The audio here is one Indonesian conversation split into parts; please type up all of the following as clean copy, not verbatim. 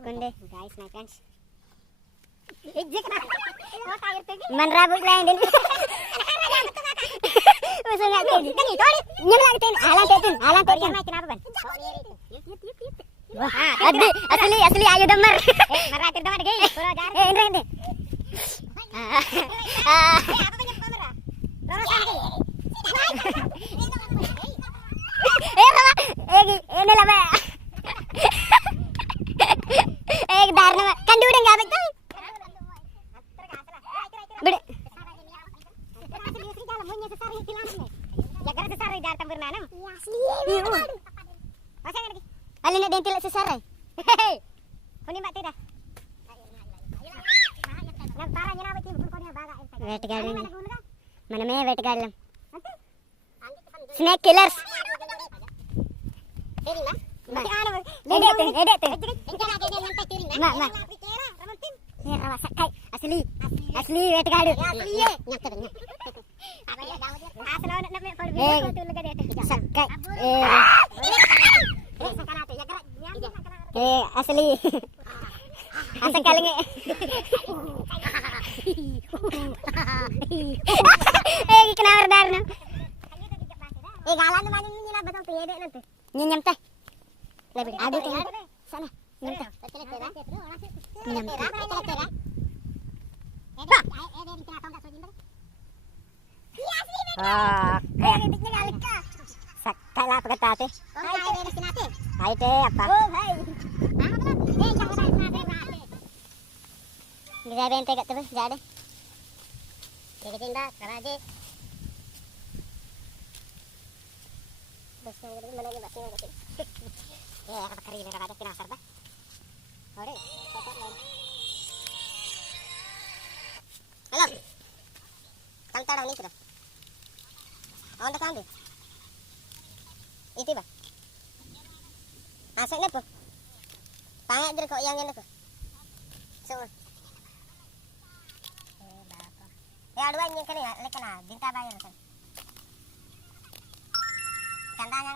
Kunde. Guys, my friends. Man rabog lang din. Uso nga din. Nyam lang din. Alang din. Alang din. May kenapa ban? Wah, asli ayo damar. Maratir damar gay. Pura jar. Indra ini. Apa banyak kamera? Lorosan gay. Mama. Ini lah, Mbak. Dar nama. Kan dia udah enggak betul. Bede. Jaga sesar di datang bernanam. Iya, asli. Masa lagi? Alin nak dentil sesar. Hei. Kuni mbak tidak. Nang paranya nabi tim kuni baga. వేటగాడు మనమే వేటగాళ్ళం snake killers asli వేటగాడు sakai asli asal kalinge kenapa darno galan naman yung nila batang piyede lang to. nyinyam teh lebih adu teh sana nyam teh nyam teh sakala pagkatati ay teh apa bisa bente kat tu jadi Jadi tinda, karaje. Basta ngeri mana ni basin ngati. Ya, apa kari ni karaje pinasar ba? Ore, patok lain. Halo. Tangta daw ni sudah. On the sound. Itu ba? Asal na po. Tanga dir ko yang yan ko. So. Ya dua ini kali ya, lekana dinta bayar kan. Candanya.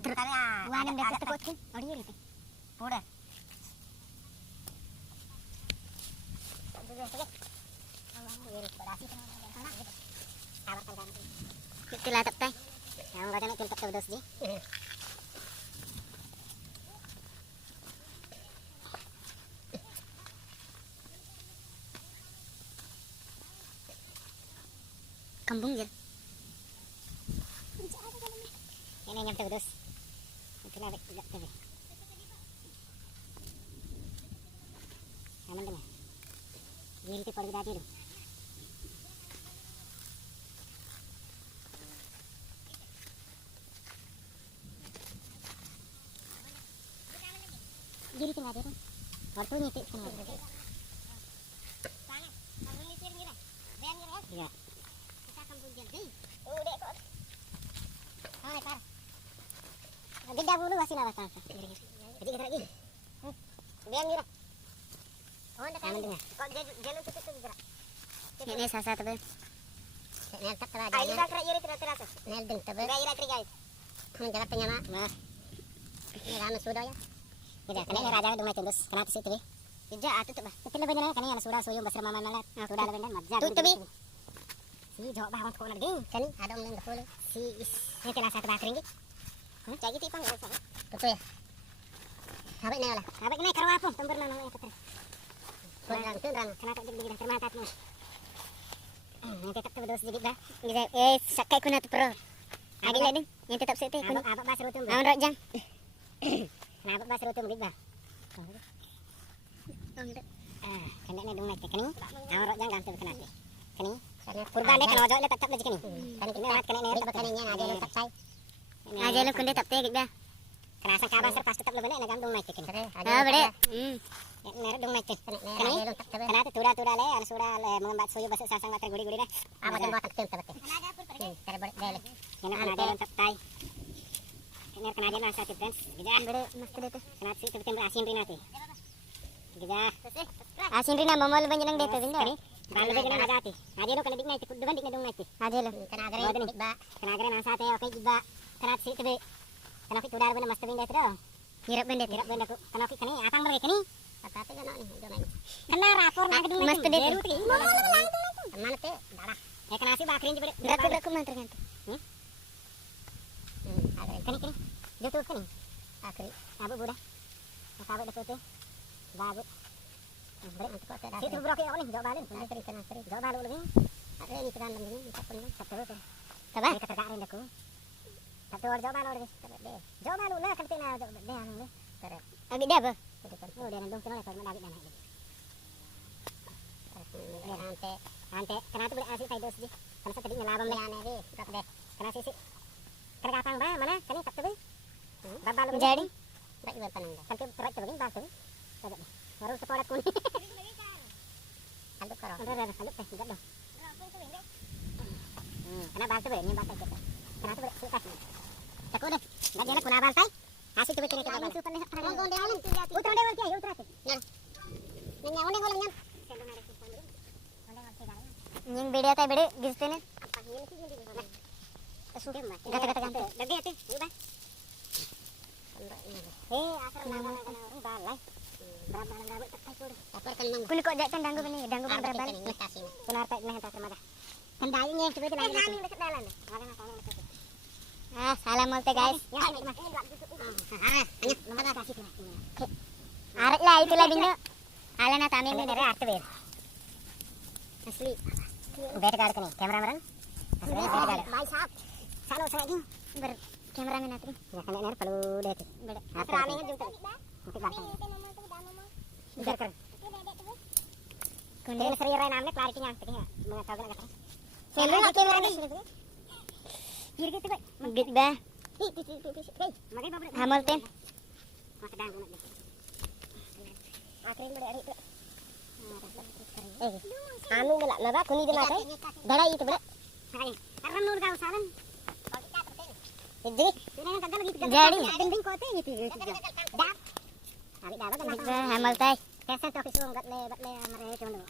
Itu kali ya. Buana dapat ada tekot. Ori ori. Pura. Itulah tak tay. Yang enggak ada tinta terus di. Kampung ya. Ini yang terus. Itu lah tidak tahu. Aman dah. Ini kita pergi tadi tu. Jadi tengah dia tu. Waktu ni tik tengah dia. Ya. Udah kok. Hai, par. Gede dulu masih nawas tangsa. Jadi kita lagi. Diam mira. Oh, ndak kan. Kok jalan tutup tu gerak. Ini sasa tabe. Nel tak kala Ai jalan. dah kira iri terasa. Nel din tabe. Dah ira trigai. Jalan penyama. Nah, Ni rame sudah ya. tidak kena raja dumai terus. Kena tu situ. Ija atu tu bah. Kecil lebih kena yang sudah soyum basra mama nalat. Sudah lebih dan majja. Tu bi. Si jawab bah kau nak ding. Kan ada orang dah boleh. Si ini kena satu bakring gitu. Jadi tipang ya. Betul ya. Habis ni lah. Habis kena kerwa apa? Tempur nana ya betul. Kurang tu rang. Kena tak jadi termatat ni. Nanti tetap terus jadi dah. Bisa sakai kuna tu pro. Agi lah ni. Yang tetap situ. Apa basah rutum. Awan rojang. Kenapa basah rutum gitu bah? Kena ni dung naik kini. Awan rojang gantung kena ni. Kini. Kurban ni kena ojok le tetap lagi kini. Kena ni tetap Kananya ada yang tak sai. aja lu kunde tap teh gitu. Kerasa kabar pas tetap lu benek na gantung naik kini. Ah bede. Ner dung naik kini. Kena tu tura le ana sura le mengembat suyu basuk sasang water guri-guri dah. Apa tu buat tem tabate. Cara boleh dele. Kena ana dia tap tai. Ner kena dia masa tu friends. Gija bede mesti deh. Kena si tu tem asin rina tu. Gija. Asin rina momol banjang deh tu binde. Kalau begini nak hati, aja lu kena dik naik, depan dik nadung naik, aja lu kena agak ni, kena agak nang sate, oke juga, kena si tu, kena fit udara benar mas tu binde tu, Nyirap benda aku. Kana ki kene atang mereka ni. Kata kan nih, jangan. Kena rapor na gedung Mesti deh. Mana teh? Darah. Ya kena si bakrin jebede. Aku mantar kan. Ada kene. Jotu kene. Akri. Abu budak. Sahabat dekat teh. Bagus. Beri nanti kok ada. Situ bro ki ni jawab balik. Jawab balik lagi. Ada ni kan lagi ni tak perlu. Satu tu. Coba kita tergarin aku. Satu jawab balik lagi. Jawab balik lah kan tena jawab deh anu ni. Terus. Abi dah apa? Oh dia nandung kena lepas mendapat dana. Ante kenapa boleh asih tadi sih? Karena tadi nyelabam le ane di tak deh. Kena sisi. Kergatang ba mana? Kani tak tahu. Babal Jadi baik juga panang. Sampai terak terbang batu. Tidak. Baru sekolah kuning. Aluk karo. Ada aluk teh enggak dong. Kena batu boleh ni batu kita. Kena tu boleh sukas. Takut deh. Enggak dia nak kuna bantai. Asih tu betul kita balik. Utang dewan kiai utara tu. Nah. Nanya ondeng oleh nyam. yang beda teh beda gitu nih. Kata-kata gantung. Dagi atuh, ubah. Asal nama balai. Berapa gabut tekai kudu. Tapar kan mang. Kun kok jak tandanggu ini, danggu berapa balik. Benar tak neh tak remada. Kendayanya seperti lain. Kami dekat dalan. Salam molte guys. Arek lah itulah bingung. Ala na tamin ni Dari arti ber. Asli. Beda kali kan kameraman. Asli beda kali. Baik sap. Salo lagi. ber kameramen atri. Ya kan ner perlu deh tu. Beda. Rame kan jumpa. Nanti bantang. Biar keren. Kunde Ini seri rai namanya lari kenyang. Tadi mau tahu kan kata. Selu kamera ni. Kiri gitu kok. Git dah. Makai bapak. Hamol ten. Masih dang deh. Akhirin beri itu. Anu belak naba kuni dia makai. Dara itu belak. Karena nur kau salam. Jadi, Jadi. gending kote gitu. Dah. Abi dah Git dah hamol teh. Kesa tu office room gat le amare cuma dulu.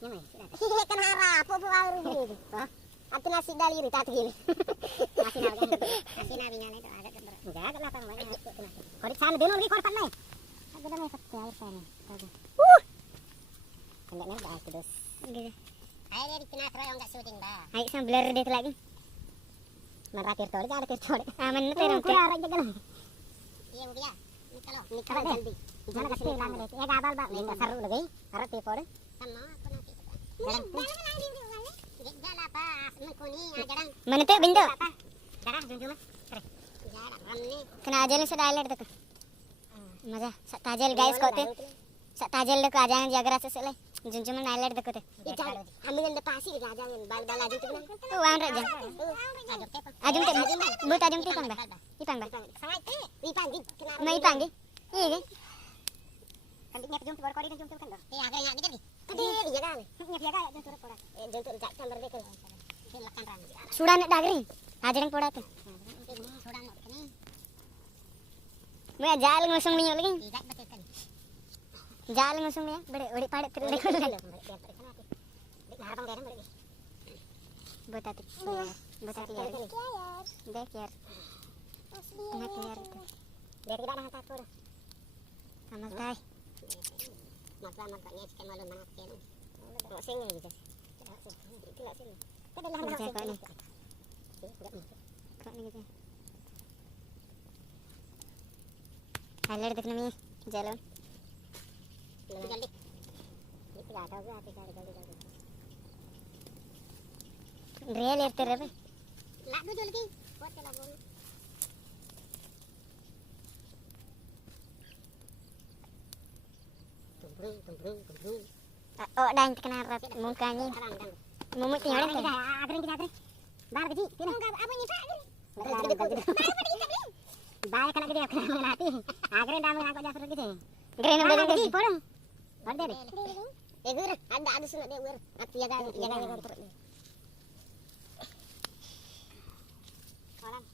Nyamai, sudah. Kan harap apa air gini. Hah? Atu nasi daliri tak gini. Nasi nabinya itu agak gembar. Enggak, agak lapang banyak. Kau di sana dulu lagi kau pandai. Agak dah mai fakti air sana. Enggak nih dah terus. Gitu. Air di kena terus enggak syuting dah. Ai sam blur deh lagi. Merakir tori ada tori. Aman na terang Kurang aja jalan. Iya dia. Ini kalau jaldi. Jangan kasih lang deh. Ya gabal ba. Ini seru lagi. Harap tipe deh. Sama aku nanti. Jalan. Gak apa, mengkuni ajaran. Mana teh bintu? Darah junjung mas. Jarang ramne. Kena ajal sa dialect dek. Maja sa tajel guys ko te. Sa tajel dek ajangan jaga rasa sele. Junjung man dialect dek te. Ijar. Hamil nda pasi ajangan bal aja tu kan. Oh wan raja. Ajung te but ajung te pang ba? Ipang ba? Sangat te. Ipang di. May ipang di. Iya. Kan dia jum tu baru jum tu kan. Eh agak nyak dikit. Tadi dia kan. Nyak dia kan jum tu pora. Jum tu jak sambar dek. Silakan ram. Sudah nak dagring. Ajarang poda te. Sudah nak ni. May ajal ngusung niyo lagi. Tidak betul kan. Jal ngusung niya. Bade odi padat terus lek. Harapang dereng balik. Botati. Botati ya. Dek ya. Nak ya. Dia tidak ada hantar pura. Amal tay. Makanya cikan malu mana cikan. Enggak sing gitu. Tidak sing. Kita dah hantar Kok ni? sing. Kok ni gitu. Highlight dek nami jalan. Jaldi. Ini tidak tahu ke hati jaldi. Real air terap. Nak dulu lagi. Buat telepon. Tumbrung. Oh dan kena rap mukanya. Mumut ni orang Kita agring. Bar gaji. Tidak apa ni Pak? Baik kena gede kena mati. Agring dah mengaku jasur gitu. Green Bar beli gaji porong. Bar deh. Gur ada sunat deh gur. Ati jaga. Orang.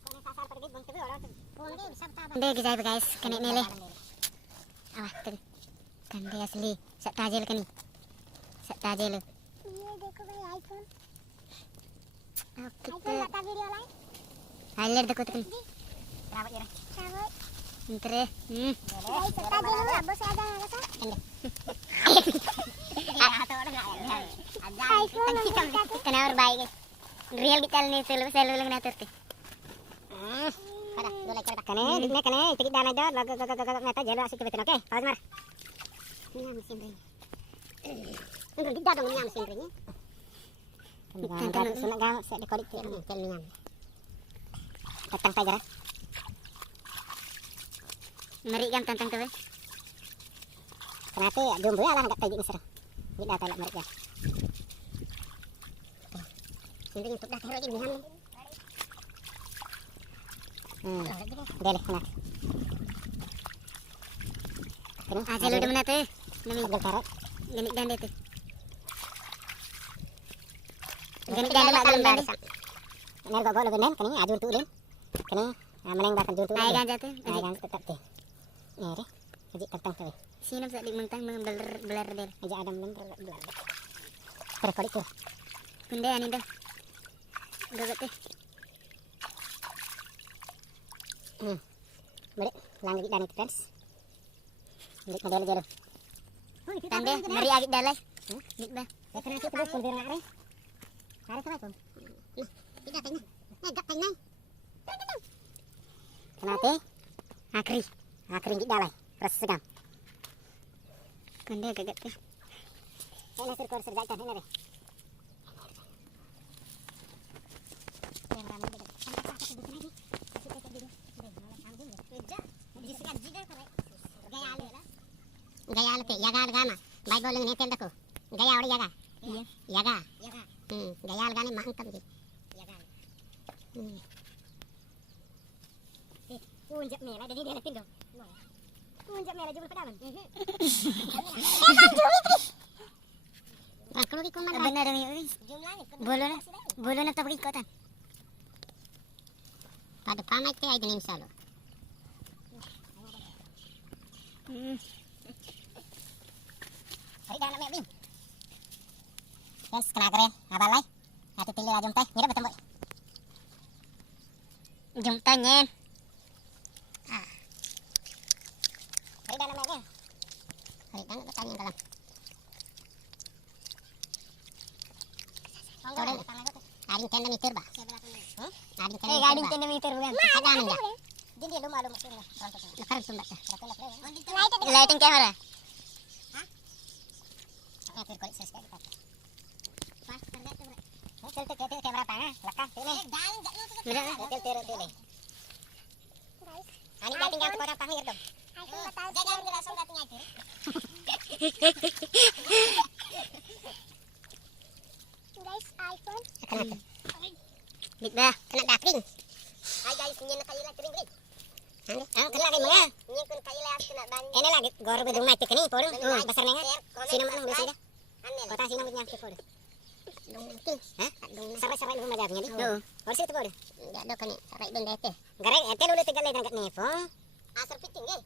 Kau ni pasar pergi bang tapi orang tu. Kau ni bisa tahu. Dek guys, kena nilai. Awak tu. Kan dia asli. Sak tajel kan ni. Sak tajel. Iya, देखो भाई iPhone. Kita iPhone tak video lain. Alir dah kotak ni. Rawat je. Cabut. Entar. Guys, tadi dulu abang saya ada apa? iPhone Kenapa baik guys? Real kita ni selalu ngatur tu. Kada, dole kada kane, dikne kane, tikit dana jar, gak meta jelo asik betul oke. Pause mar. Ni mesin ring. Enggak kita dong nyam mesin ringnya. Kan sunak gang saya dekodik tu nyam. Datang saja. Mari kan tantang tu. Kenapa ya jumbo lah agak tajik ser. Kita talak mereka. Sini untuk dah taruh lagi nyam. Dele kena. Aja lu dah mana tu? Nami Agak taruh. ganik dan dia tu. Ganik dan mak dalam barisan. Ner gogol genen kani ajun tu len. Kani meneng bakal jun tu. Ai ganja tu. Ai gan tetap teh. Nere. Haji tentang tu. Sini nak dik mentang belar dia. Haji adam lem belar. Terkodik tu. Kunde ani dah. Gagat tu. Balik langit dan itu friends. Balik model jero. Tanda mari agak dalai. Dik bah. Ya kena kita terus pun ngare. Ngare sama tu. Tidak tanya. Agak tanya. Kenapa? Akri. Akri di dalai. Terus segam. Kunde gagat tu. Ini sirkor serjata ini deh. Yang ramai deh. Gaya lu ke yaga gana baik boleh ngetel dako gaya ori yaga iya yaga gaya gani mantap gitu yaga unjak merah jadi dia letin dong unjak merah jumlah pedaman kalau di kumang Benar demi jumlahnya bolo na tabrik kotan. pada pamai ke ai dengan salo Hari dah nak main. Yes, kena keren. Abalai. Hati pilih ajum teh. Mira betul. Jom tanya. Hari dah nak main. Hari dah nak tanya dalam. Tore. Ading tenda meter ba? Ading tenda. Gading tenda meter bukan. Ada anda. Jadi lu malu mesti. Lekar sumbat. Lighting camera. Akhir kali saya sekali kata. Pas terlihat tu. Tel kamera tangan, lekah sini. Benar. Tel. Ani dah tinggal orang panggil dong. Jangan langsung datang aja. Guys, iPhone. Kenapa? Dik dah. Kena daping. Hai guys, nyen kayu lah kering. Kena lagi mana? Nyen kun kayu lah kena ban. Ini lagi gor bedung naik kini podo. Besar nengat. Sini mana boleh sini. Kota sini punya podo. Hah? Sarai-sarai lu majabnya di. Harus itu podo. Ya do kan sarai benda teh. Gareng ete lu tegal le dekat nepo. Asar piting ge.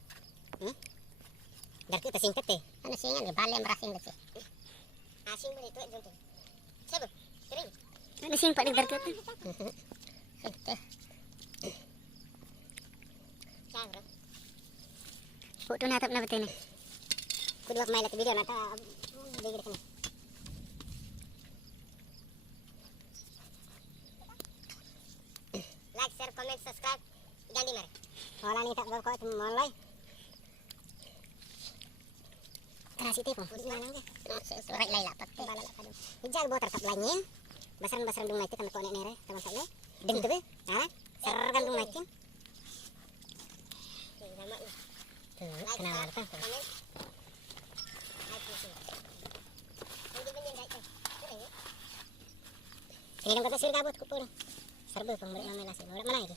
Dar kita singkat teh. Ana singan ge bale merasing deh. Asing beli itu juntu. Siapa? Kering. Ada sing pak dik darkat. Siapa? Foto natap na betul ni. Kudu main lagi video mata digir kene. Like, share, comment, subscribe. Jangan di mari. Wala ni tak bawa kau mulai. Terasi tipu. Mana ke? Surai lai lapat. Bala lapat. Hijal bawa tertap lain. Basaran dung naikin sama kau nere sama saya. Deng tu be. Ah, serkan dung naikin. Kenal apa? Ini dong kata sir kabut kupur. Serbu pemberi nama nasi. Mana itu?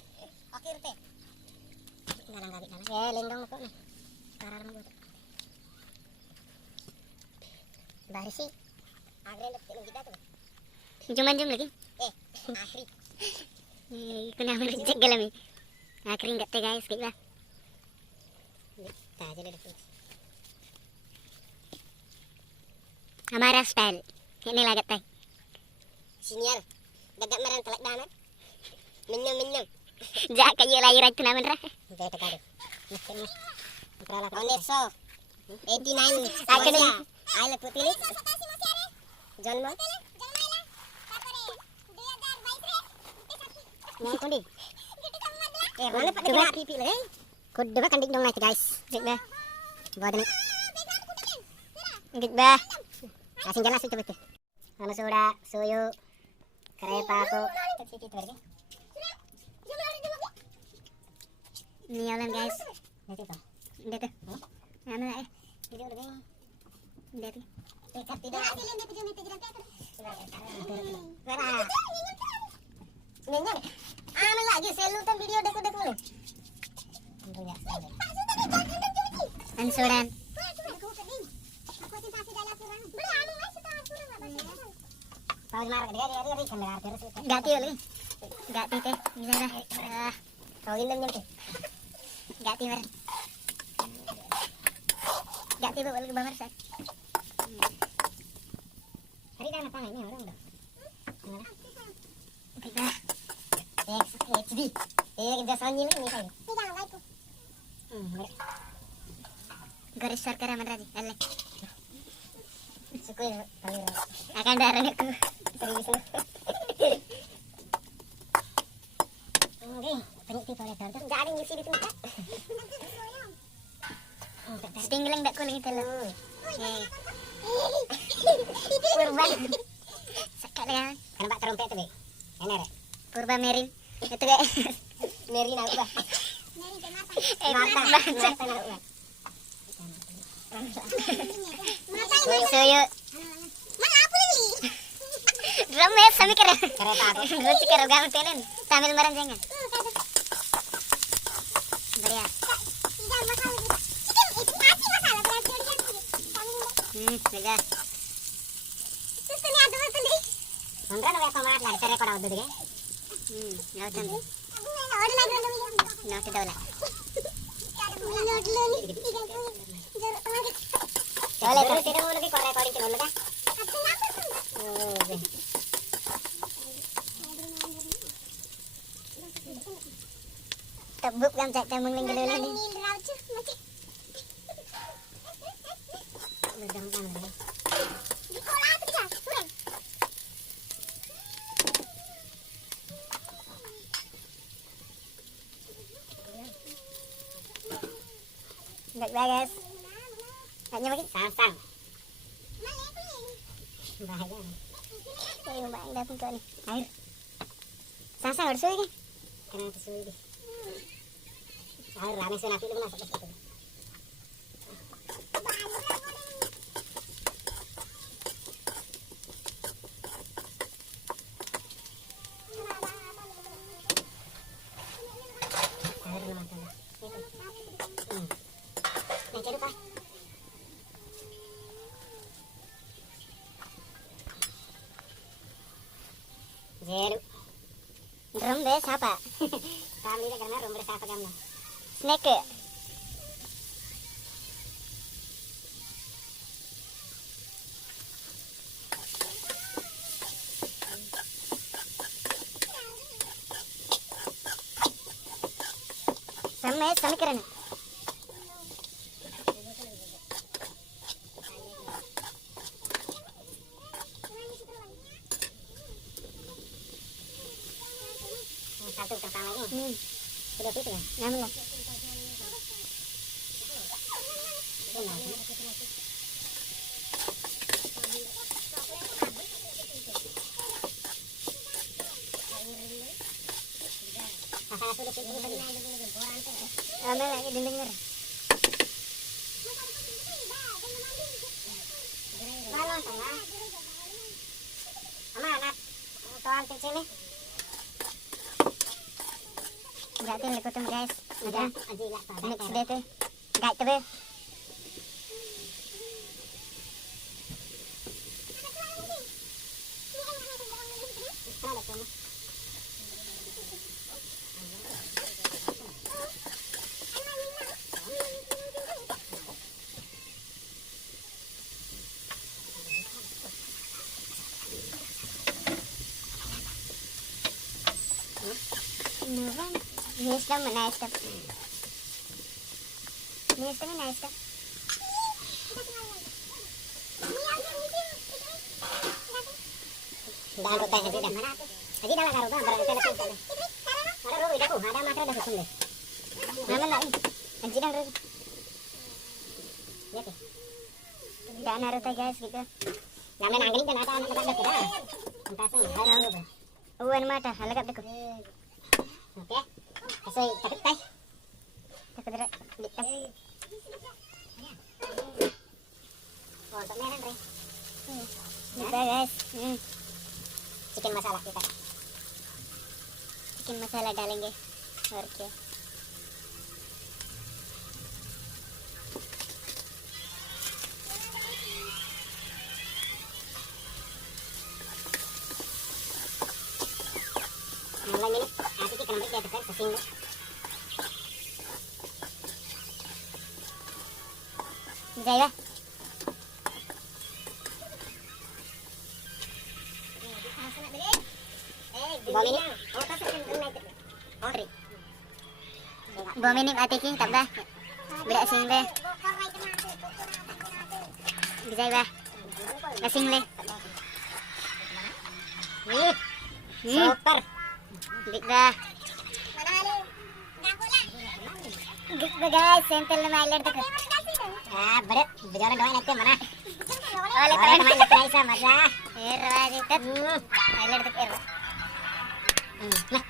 Akhir teh. Galang gabit galang. Ya, lindong kok nih. Karar rambut. Barisi. Agren dapat kita tuh. Jom lagi. Akhri. Kenapa reject galam ni? Akhir enggak teh guys, gitu lah. Dah jadi dapat. Hamaरा style. Ini lagat teh. Sinyal. Dadak meran telak damat. Minum. Ja kayo lagi right naman ra. Dito ka di. Only so. 89. Akin na. Ay nagputili. John mo? Ngayon ko di. Mana pa kena pipi lagi. Kud ba kandik dong naik guys. Git ba? Buat ni. Git ba? Kasing jelas itu betul. Nama sudah suyu. Kereta aku. Niyalan guys. Dito to. Dito. Ano na eh? Video udah ni. Dito. Dekat tidak. Wala. Nenya. Ano lagi selutan video dekat mulu. Ano sudan? Tahu di mana dia kendaraan terus. Gati ulit. Gati teh. Gila na. Tahu ini nyampe. Gati mar. Gati ba ulit bangar sa? Hari dah apa ini orang dah. Git ba? HD. Kita sanyi ni kan. Garis sarkara man raji. Alle. Sukuy kali. Akan darah aku. Serius. Oke, peniti toilet tu. Jadi ngisi di tempat. Sting lang dak ko lagi telo. Purban. Sakala yan. Kenapa trompet tu, Be? Enak. Purba Merin. Ito ga. Meri nak ubah. Mata. Mata nak ubah. Suyo. Rames sami kira. Kereta aku. Lucu kira gamit telen. Sambil meranjangan. Beria. Beda. Mangga nak apa mat lagi rekod awak dulu. Nautan. Nautan daw lang. Boleh terus tidak mau lagi recording dulu kan? Tabuk gam cak tamang ling dulu ni. Baik guys. Hanya lagi Sang. Bahaya. Ayo mbak datang ke ni. Air. Sang harus suwi kan? Kenapa sulit? Air rame sana pilih masuk ke situ. Zero. Drum deh siapa? Kami ni karena rumah siapa kamu? Snake. Sama keren. Satu pertama ini. Sudah itu ya? Namun lah. Ano lagi dengar. Halo, sama. Sama anak. Tuan kecil nih. Gatin likutan guys. Udah, aji lah. Next day tuh. Gak coba. Nuvan. Nistam nistam. Nistam nistam. Daan ko tayo haji dah. Haji dah lah karo ba barang tele tele. Ada ro ida ko, ada makra dah susun deh. Naman na. Anji dang ro. Lihat ya. Daan na ro tayo guys gitu. Namen angling dan ada anak dah kita. Entah sih, harus ro ba. Uwan mata halagap dako. Oke. Kasih takut tay. Dako dira dikta. Oh, untuk meran re. Kita guys. Chicken masala kita. Chicken masala डालेंगे और क्या Malam ini hati kita kenapa kita tekan sesing lo. जाएगा 2 minit. Oh, tas kan naik. Oh, 3. 2 minit ate ki tap dah beda sing deh जाएगा kasing le Super. dik dah dik dah guys sentel na mailer tak Ah, berat. Berjalan doang naik mana? oleh Orang main lepas Aisyah, masa. er raji tat mailer tak er Nah,